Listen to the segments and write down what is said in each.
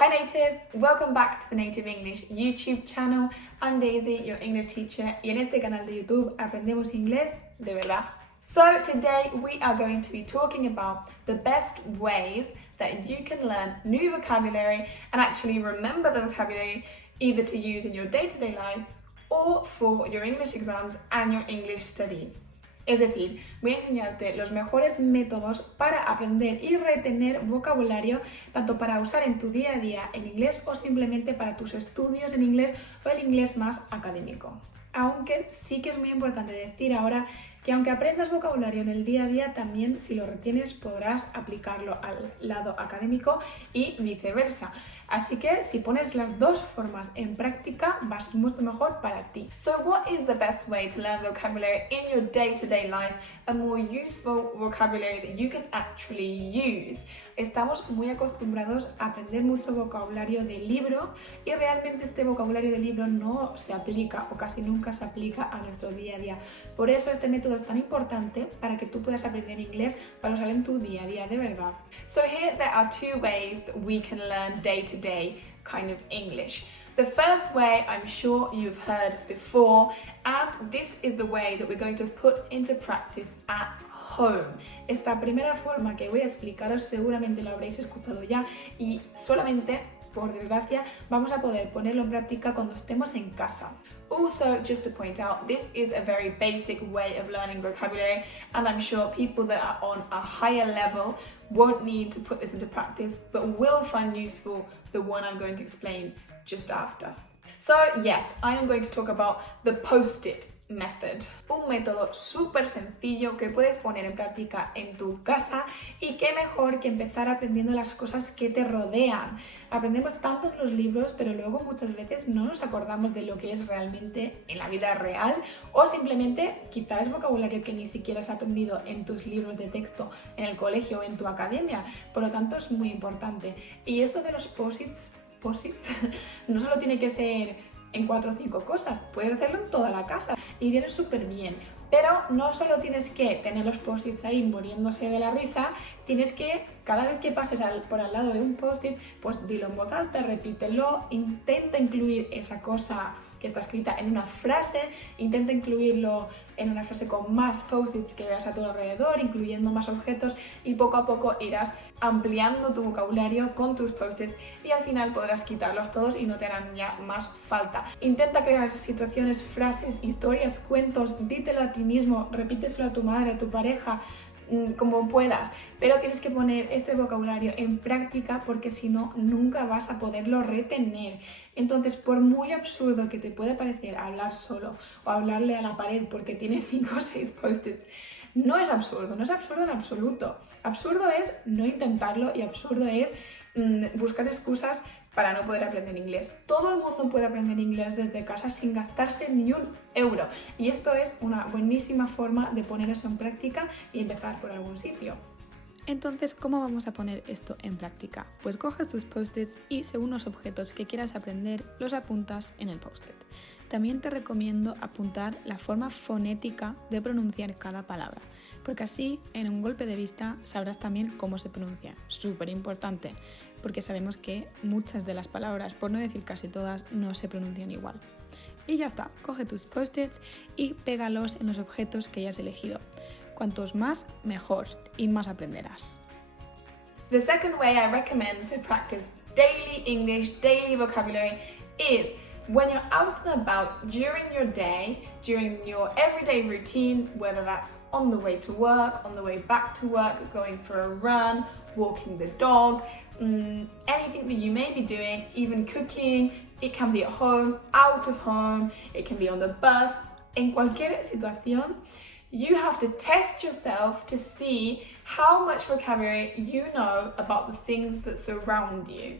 Hi natives, welcome back to the Native English YouTube channel. I'm Daisy, your English teacher, y en este canal de YouTube aprendemos inglés de verdad. So today we are going to be talking about the best ways that you can learn new vocabulary and actually remember the vocabulary either to use in your day-to-day life or for your English exams and your English studies. Es decir, voy a enseñarte los mejores métodos para aprender y retener vocabulario, tanto para usar en tu día a día en inglés o simplemente para tus estudios en inglés o el inglés más académico. Aunque sí que es muy importante decir ahora que aunque aprendas vocabulario en el día a día, también si lo retienes podrás aplicarlo al lado académico y viceversa. Así que si pones las dos formas en práctica, va a ser mucho mejor para ti. So what is the best way to learn vocabulary in your day-to-day life? A more useful vocabulary that you can actually use. Estamos muy acostumbrados a aprender mucho vocabulario de libro y realmente este vocabulario de libro no se aplica o casi nunca se aplica a nuestro día a día. Por eso este método es tan importante para que tú puedas aprender inglés para usar en tu día a día de verdad. So here there are two ways that we can learn day-to-day kind of English. The first way I'm sure you've heard before, and this is the way that we're going to put into practice at home. Esta primera forma que voy a explicaros seguramente lo habréis escuchado ya y solamente, por desgracia, vamos a poder ponerlo en práctica cuando estemos en casa. Also, just to point out, this is a very basic way of learning vocabulary, and I'm sure people that are on a higher level won't need to put this into practice, but will find useful the one I'm going to explain just after. So yes, I am going to talk about the post-it method, un método súper sencillo que puedes poner en práctica en tu casa y qué mejor que empezar aprendiendo las cosas que te rodean. Aprendemos tanto en los libros, pero luego muchas veces no nos acordamos de lo que es realmente en la vida real o simplemente quizás es vocabulario que ni siquiera has aprendido en tus libros de texto en el colegio o en tu academia, por lo tanto es muy importante. Y esto de los post-its no solo tiene que ser en 4 o 5 cosas, puedes hacerlo en toda la casa y viene súper bien. Pero no solo tienes que tener los post-its ahí muriéndose de la risa, tienes que, cada vez que pases por al lado de un post-it, pues dilo en voz alta, repítelo, intenta incluir esa cosa que está escrita en una frase, intenta incluirlo en una frase con más post-its que veas a tu alrededor, incluyendo más objetos y poco a poco irás ampliando tu vocabulario con tus post-its y al final podrás quitarlos todos y no te harán ya más falta. Intenta crear situaciones, frases, historias, cuentos, dítelo a ti mismo, repíteselo a tu madre, a tu pareja, como puedas, pero tienes que poner este vocabulario en práctica porque si no, nunca vas a poderlo retener. Entonces, por muy absurdo que te pueda parecer hablar solo o hablarle a la pared porque tiene 5 o 6 post-its, no es absurdo en absoluto. Absurdo es no intentarlo y absurdo es buscar excusas para no poder aprender inglés. Todo el mundo puede aprender inglés desde casa sin gastarse ni un euro. Y esto es una buenísima forma de poner eso en práctica y empezar por algún sitio. Entonces, ¿cómo vamos a poner esto en práctica? Pues coges tus post-its y según los objetos que quieras aprender, los apuntas en el post-it. También te recomiendo apuntar la forma fonética de pronunciar cada palabra, porque así, en un golpe de vista, sabrás también cómo se pronuncia. Súper importante, porque sabemos que muchas de las palabras, por no decir casi todas, no se pronuncian igual. Y ya está, coge tus post-its y pégalos en los objetos que hayas elegido. Cuantos más, mejor, y más aprenderás. The second way I recommend to practice daily English, daily vocabulary is when you're out and about during your day, during your everyday routine, whether that's on the way to work, on the way back to work, going for a run, walking the dog, anything that you may be doing, even cooking, it can be at home, out of home, it can be on the bus, en cualquier situación, you have to test yourself to see how much vocabulary you know about the things that surround you.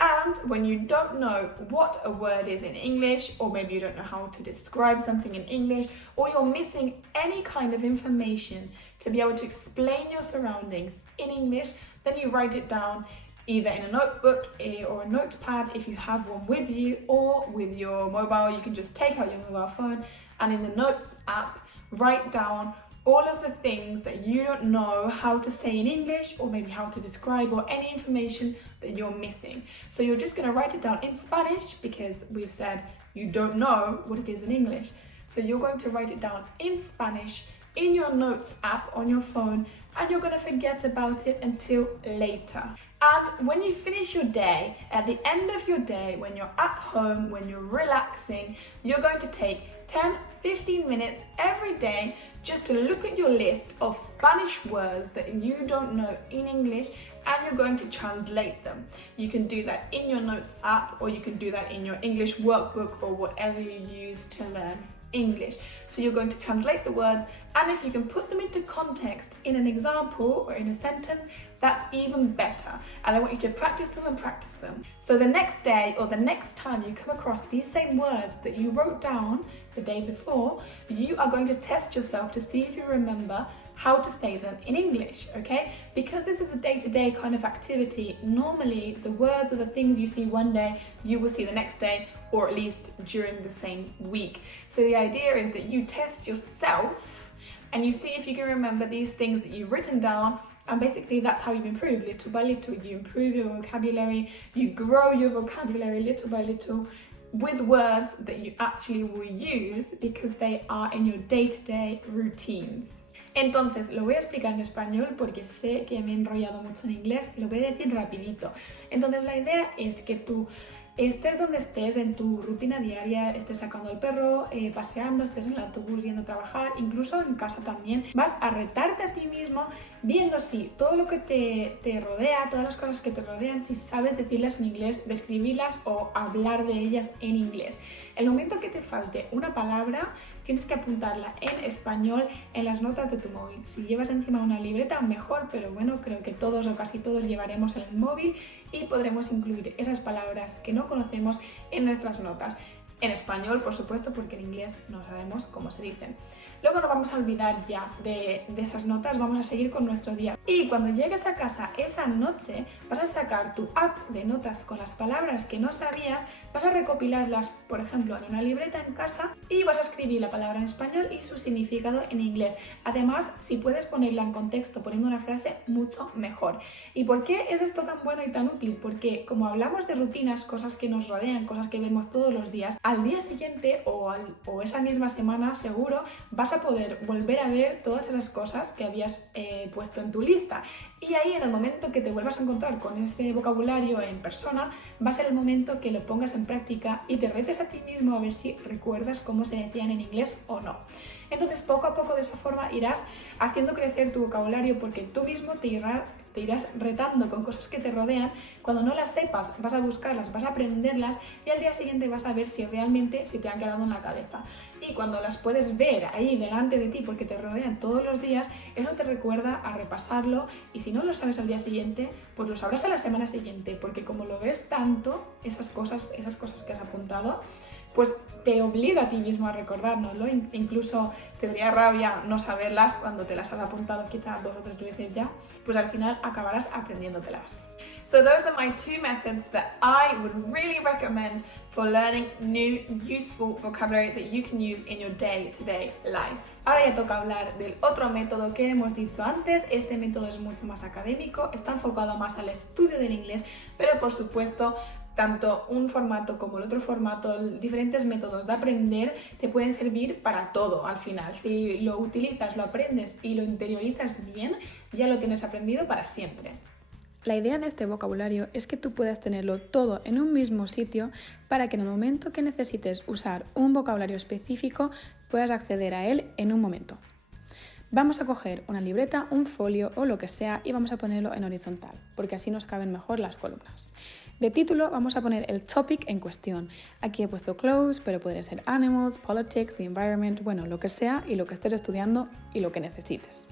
And when you don't know what a word is in English, or maybe you don't know how to describe something in English, or you're missing any kind of information to be able to explain your surroundings in English, then you write it down either in a notebook or a notepad if you have one with you, or with your mobile, you can just take out your mobile phone and in the Notes app, write down all of the things that you don't know how to say in English, or maybe how to describe, or any information that you're missing. So you're just going to write it down in Spanish because we've said you don't know what it is in English. So you're going to write it down in Spanish in your notes app on your phone, and you're going to forget about it until later. And when you finish your day, at the end of your day, when you're at home, when you're relaxing, you're going to take 10-15 minutes every day just to look at your list of Spanish words that you don't know in English, and you're going to translate them. You can do that in your notes app, or you can do that in your English workbook, or whatever you use to learn English. So you're going to translate the words, and if you can put them into context in an example or in a sentence, that's even better. And I want you to practice them and practice them. So the next day or the next time you come across these same words that you wrote down the day before, you are going to test yourself to see if you remember how to say them in English, okay? Because this is a day-to-day kind of activity, normally the words are the things you see one day, you will see the next day, or at least during the same week. So the idea is that you test yourself and you see if you can remember these things that you've written down, and basically that's how you improve little by little. You improve your vocabulary, you grow your vocabulary little by little with words that you actually will use because they are in your day-to-day routines. Entonces, lo voy a explicar en español porque sé que me he enrollado mucho en inglés, lo voy a decir rapidito. Entonces, la idea es que tú estés donde estés en tu rutina diaria, estés sacando al perro, paseando, estés en el autobús yendo a trabajar, incluso en casa también, vas a retarte a ti mismo viendo si todo lo que te rodea, todas las cosas que te rodean, si sabes decirlas en inglés, describirlas o hablar de ellas en inglés. El momento que te falte una palabra, tienes que apuntarla en español en las notas de tu móvil. Si llevas encima una libreta, mejor, pero bueno, creo que todos o casi todos llevaremos el móvil y podremos incluir esas palabras que no conocemos en nuestras notas. En español, por supuesto, porque en inglés no sabemos cómo se dicen. Luego no vamos a olvidar ya de esas notas, vamos a seguir con nuestro día. Y cuando llegues a casa esa noche, vas a sacar tu app de notas con las palabras que no sabías, vas a recopilarlas, por ejemplo, en una libreta en casa y vas a escribir la palabra en español y su significado en inglés. Además, si puedes ponerla en contexto poniendo una frase, mucho mejor. ¿Y por qué es esto tan bueno y tan útil? Porque como hablamos de rutinas, cosas que nos rodean, cosas que vemos todos los días, al día siguiente o esa misma semana seguro vas a poder volver a ver todas esas cosas que habías puesto en tu lista. Y ahí, en el momento que te vuelvas a encontrar con ese vocabulario en persona, va a ser el momento que lo pongas en práctica y te retes a ti mismo a ver si recuerdas cómo se decían en inglés o no. Entonces, poco a poco, de esa forma, irás haciendo crecer tu vocabulario, porque tú mismo te irás retando con cosas que te rodean. Cuando no las sepas, vas a buscarlas, vas a aprenderlas y al día siguiente vas a ver si realmente se te han quedado en la cabeza. Y cuando las puedes ver ahí delante de ti porque te rodean todos los días, eso te recuerda a repasarlo, y si no lo sabes al día siguiente, pues lo sabrás a la semana siguiente, porque como lo ves tanto, esas cosas que has apuntado, pues te obliga a ti mismo a recordárnoslo. Incluso te daría rabia no saberlas cuando te las has apuntado quizás 2 o 3 veces ya, pues al final acabarás aprendiéndotelas. So those are my 2 methods that I would really recommend for learning new useful vocabulary that you can use in your day-to-day life. Ahora ya toca hablar del otro método que hemos dicho antes. Este método es mucho más académico, está enfocado más al estudio del inglés, pero por supuesto tanto un formato como el otro formato, diferentes métodos de aprender te pueden servir para todo al final. Si lo utilizas, lo aprendes y lo interiorizas bien, ya lo tienes aprendido para siempre. La idea de este vocabulario es que tú puedas tenerlo todo en un mismo sitio para que en el momento que necesites usar un vocabulario específico puedas acceder a él en un momento. Vamos a coger una libreta, un folio o lo que sea y vamos a ponerlo en horizontal, porque así nos caben mejor las columnas. De título vamos a poner el topic en cuestión. Aquí he puesto clothes, pero podría ser animals, politics, the environment, bueno, lo que sea y lo que estés estudiando y lo que necesites.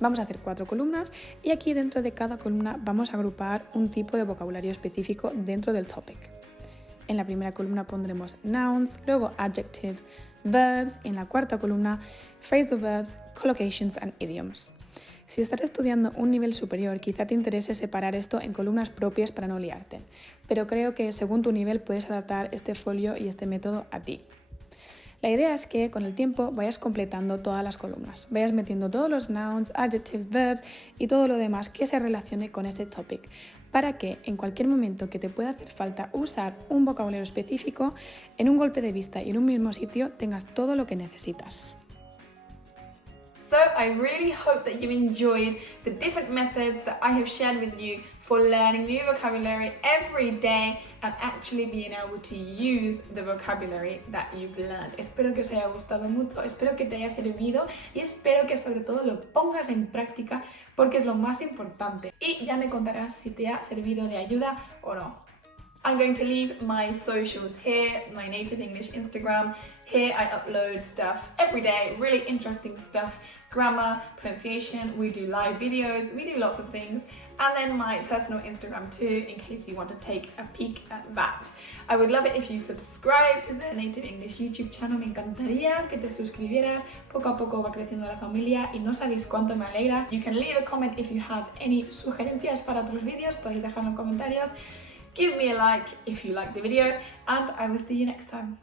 Vamos a hacer 4 columnas y aquí dentro de cada columna vamos a agrupar un tipo de vocabulario específico dentro del topic. En la primera columna pondremos nouns, luego adjectives, verbs, y en la cuarta columna phrasal verbs, collocations and idioms. Si estás estudiando un nivel superior, quizá te interese separar esto en columnas propias para no liarte, pero creo que según tu nivel puedes adaptar este folio y este método a ti. La idea es que con el tiempo vayas completando todas las columnas, vayas metiendo todos los nouns, adjectives, verbs y todo lo demás que se relacione con ese topic, para que en cualquier momento que te pueda hacer falta usar un vocabulario específico, en un golpe de vista y en un mismo sitio tengas todo lo que necesitas. So I really hope that you enjoyed the different methods that I have shared with you for learning new vocabulary every day and actually being able to use the vocabulary that you've learned. Espero que os haya gustado mucho, espero que te haya servido y espero que sobre todo lo pongas en práctica porque es lo más importante. Y ya me contarás si te ha servido de ayuda o no. I'm going to leave my socials here, my native English Instagram. Here I upload stuff every day, really interesting stuff, grammar, pronunciation, we do live videos, we do lots of things. And then my personal Instagram too, in case you want to take a peek at that. I would love it if you subscribe to the Native English YouTube channel. Me encantaría que te suscribieras. Poco a poco va creciendo la familia y no sabéis cuánto me alegra. You can leave a comment if you have any sugerencias para otros vídeos. Podéis dejarlo en comentarios. Give me a like if you like the video, and I will see you next time.